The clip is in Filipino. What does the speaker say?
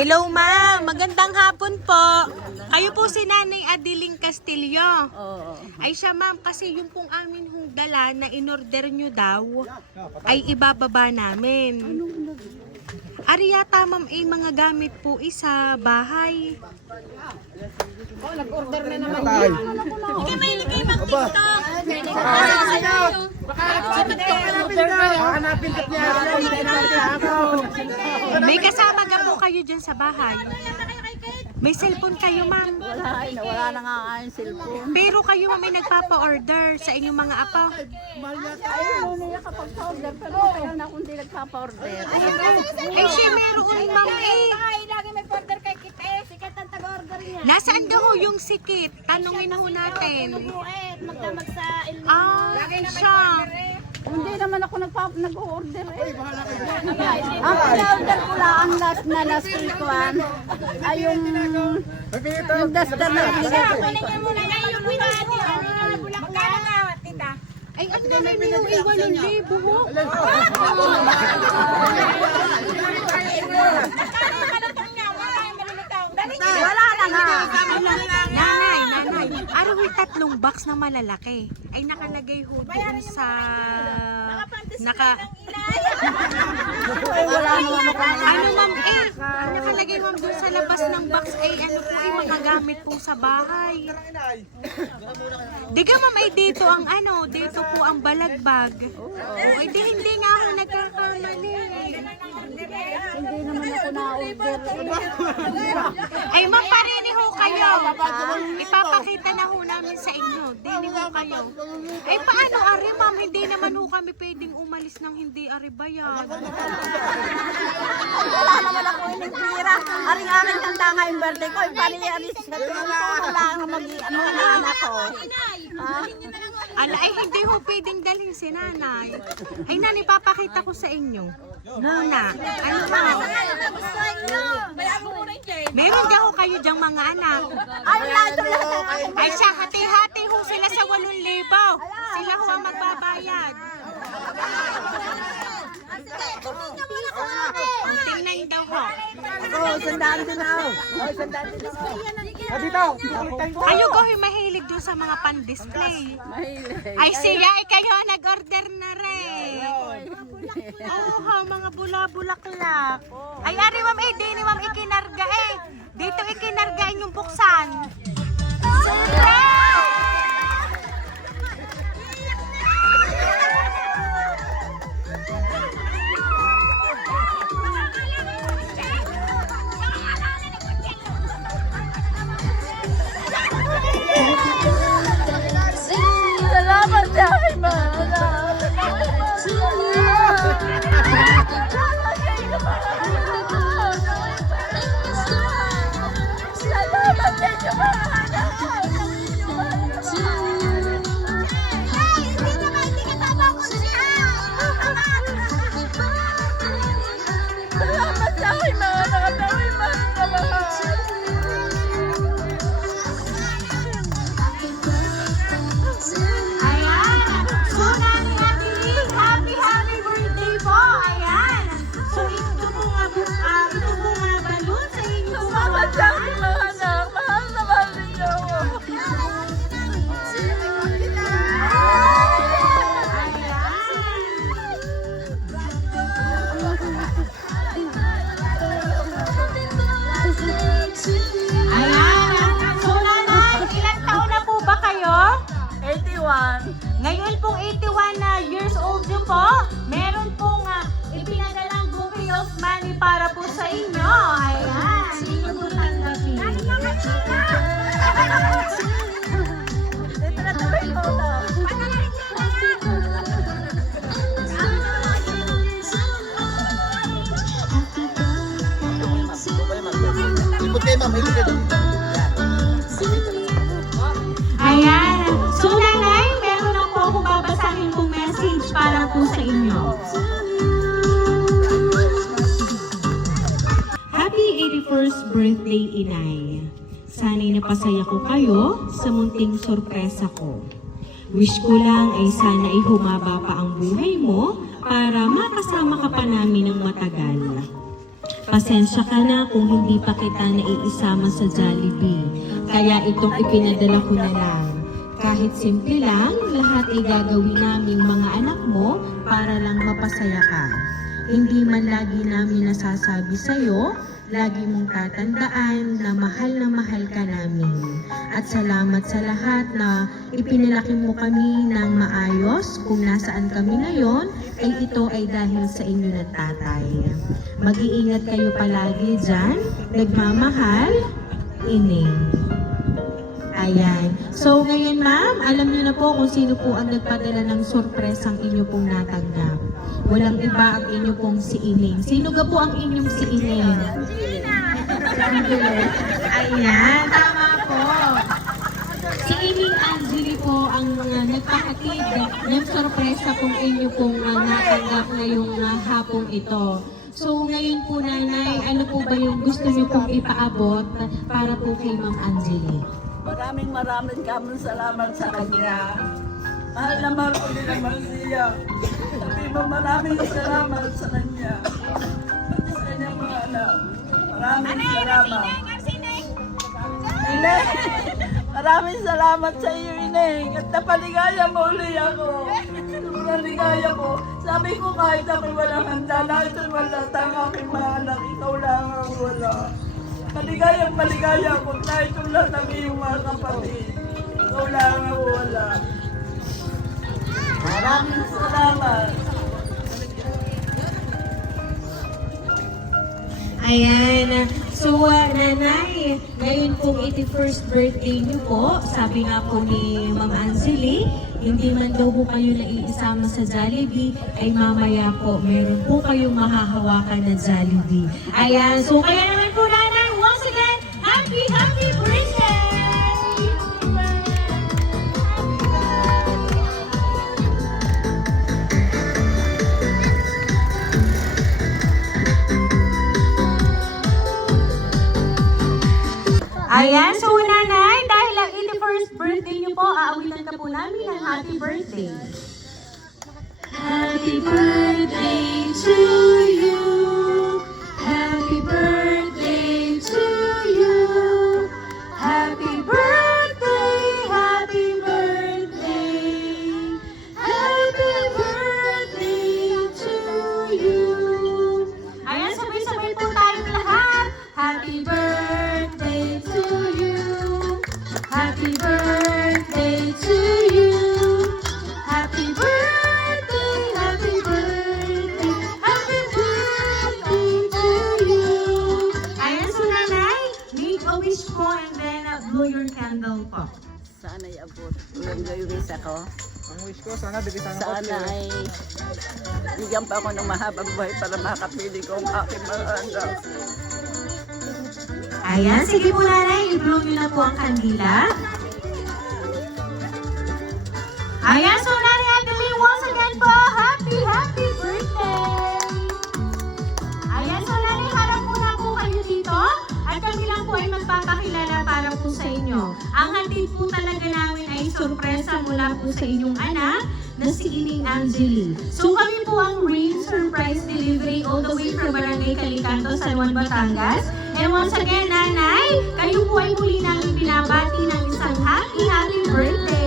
Hello ma'am, magandang hapon po. Kayo po si Nanay Adiling Castillo. Oo. Ay siya ma'am, kasi yung pong amin hong dala na in-order nyo daw, ay ibababa namin. Ari yata ma'am ay mga gamit po sa bahay. Oh, nag-order na naman yun. Hindi may ligay mag-tiktok. May kasama ka po kayo dyan sa bahay. May cellphone kayo ma'am. Wala na nga ang cellphone. Pero kayo ma'am ay nagpapa-order sa inyong mga apo. Ayun, nila kapag pa-order. Pero matagal na akong hindi nagpapa-order. Ay siya meron ma'am eh. Lagi may order kay Kit eh. Sikat ang taga-order niya. Nasaan daw ho yung sikit? Tanungin ho natin. Magdamag sa ilmo. Ah, siya. Hindi naman ako nag-order eh. Ang pina-order ko lang ang last na last week one ay yung duster na binigay ko. Palingan mo na kayo yung pinati. Magkano nga, tita? Ay, ang naman yung iwan ng libo ho. Wala na nga. Nanay. Araw yung 3 box na malalaki. Ay nakalagay ho doon sa... Wala naman ako. Ano ma'am eh? Ang nakalagay ma'am doon sa labas ng box ay ano po ay mga gamit po sa bahay. Di ka ma'am ay dito ang ano, dito po ang balagbag. Ay di hindi nga ako nagkakamali. Hindi naman ako na-order. Ay ma'am pariniho kayo. Ipapakita na ho namin sa inyo. Diniho kayo. Ay paano ari ma'am? Hindi naman ho kami pwedeng umalis ng hindi ari bayad. Wala naman ako inipira. Aring-aring handa nga yung birthday ko. Yung pari-aris na pinuntunan lang ang mga anak ko. Ala ay hindi ho pwedeng dalhin si nanay. Ay nanay papakita ko sa inyo. Muna. Ano ma'am? Meron daw ho kayo dyang mga anak. Ay, lahat lang. Ay siya, hati-hati ho sila sa 8,000. Sila ho ang magbabayad. Tingnan daw ho. Oo, sandaan din ako. Oo, sandaan din ako. Kayo ko mahilig doon sa mga pan-display. Ay siya, ay kayo nag-order na rin. Oo, mga bula-bulaklak. Ay ari ma'am, eh, di ni ma'am ikinarga eh. Dito ikinarga inyong buksan. Salamat sa akin, mga. Salamat sa inyo, mga. Salamat sa akin, mga nakatawin, mga mahal. Ayan. So, Nanay Adiling, happy birthday po. Ayan. So, ito po nga balon sa inyong Salamat sa akin, mga anak. Mahal na mahal ninyo ako. Ayan. So, Nanay, ilang taon na po ba kayo? 81. Ngayon pong 81 na years old nyo po, meron pong ipinadalang bouquet of money para po sa inyo. Ayan. Inyo po tanggapin. Dito na tuloy ko na. Ayan. So, Nanay, meron lang po akong babasahin pong message para po sa inyo. Happy 81st birthday, Inay. Sana'y napasaya ko kayo sa munting sorpresa ko. Wish ko lang ay sana ay humaba pa ang buhay mo para makasama ka pa namin ng matagal. Pasensya ka na kung hindi pa kita naiisama sa Jollibee. Kaya itong ipinadala ko na lang. Kahit simple lang, lahat ay gagawin naming mga anak mo para lang mapasaya ka. Hindi man lagi namin nasasabi sa'yo, lagi mong tatandaan na mahal ka namin. At salamat sa lahat na ipinalaki mo kami ng maayos. Kung nasaan kami ngayon, ay ito ay dahil sa inyo na tatay. Mag-iingat kayo palagi dyan. Nagmamahal, Ining. Ayan. So ngayon ma'am, alam niyo na po kung sino po ang nagpadala ng sorpresang inyo pong natanggap. Walang iba ang inyo pong si Ining. Sino ga po ang inyong si Ining? Ayan, tama po. Si Ining Angeli po ang nagpakatid ng sorpresa kung inyo pong natanggap ngayong hapong ito. So ngayon po nanay, ano po ba yung gusto niyo pong ipaabot para po kay Ma'am Angeli? Maraming salamat sa kanya. Mahal na mahal ko din naman siya. Sabi mo maraming salamat sa kanya. Pati sa kanyang mga anak. Maraming salamat. Ineng! Maraming salamat sa iyo, Ineng. At napaligaya mo uli ako. Sobrang ligaya ko. Sabi ko kahit ako walang handa, lahat ay wala. Tang aking mga anak, ikaw lang ang wala. Maligaya ko kahit wala ng iyong mga kapatid. Ikaw lang ang wala. Maraming salamat. Ayan. So, nanay, ngayon pong 81st birthday niyo po, sabi nga po ni Ma'am Angeli, hindi man daw po kayo naiisama sa Jollibee, ay mamaya po, meron po kayong mahahawakan na Jollibee. Ayan. So, kaya naman po nanay, once again, happy birthday! Ayan, so nanay, dahil ang 81st birthday niyo po, aawitan ka po namin ng happy birthday. Happy birthday to you. Happy birthday to you. Happy birthday, happy birthday. Happy birthday to you. Ayan, sabay-sabay po tayong lahat. Happy birthday to you. Happy birthday to you. Happy birthday, happy birthday, happy birthday to you. Ayan, so nanay, make a wish po and then blow your candle po. Sana iabot yung isa ko. Ang wish ko, sana bigitan ako. Sana ay bigyan pa ako ng mahabang buhay para makapili ko ang aking mga anak. Ayan, sige po nanay, i-blow nyo na po ang kandila. Ayan, so nanay Adeline, once again po, happy birthday! Ayan, so nanay, harap muna po kayo dito at kami lang po ay magpapakilala para po sa inyo. Ang hatid po talaga namin ay sorpresa mula po sa inyong anak na si Ining Angeli. So kami po ang Rain Surprise Delivery all the way from Barangay Calicanto, San Juan, Batangas. And once again, nanay, kayo po ay muli namin binabati ng isang happy birthday!